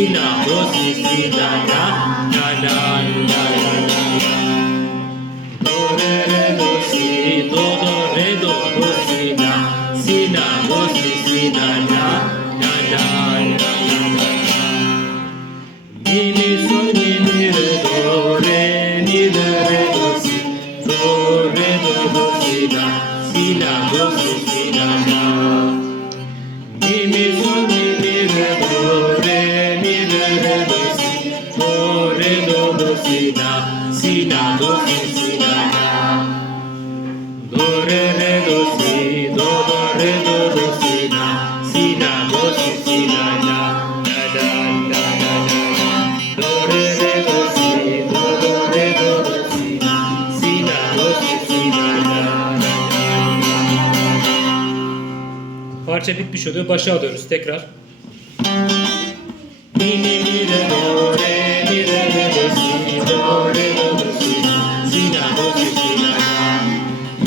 Sila, Dosi Sila, Ya, Ya, Ya, Ya, Ya, Ya, Ya. Do, Re, Re, Do, Si, Do, Do, Ya, Ya, Ya, Ya, Ya, Ya, Ya. Mi, Mi, So, Mi, Mi, Re, Do, Re, Mi, Re, Ya. sina, sina, do, sina, na. Do, re, re, do, si, do, do, re, do, do, sina, sina, do, sina, na. Da, da, da, da, da, da. Do, re, re, do, si, do, do, re, do, do, sina, sina, do, sina, na. Da, da, da. Parça bitmiş oluyor. Başa alıyoruz tekrar. Mi, mi, mi, re, do.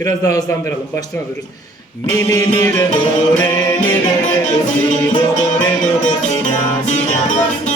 Biraz daha hızlandıralım. Baştan alıyoruz. Mi mi mi re do re mi re re do si do do re do do si la si la do si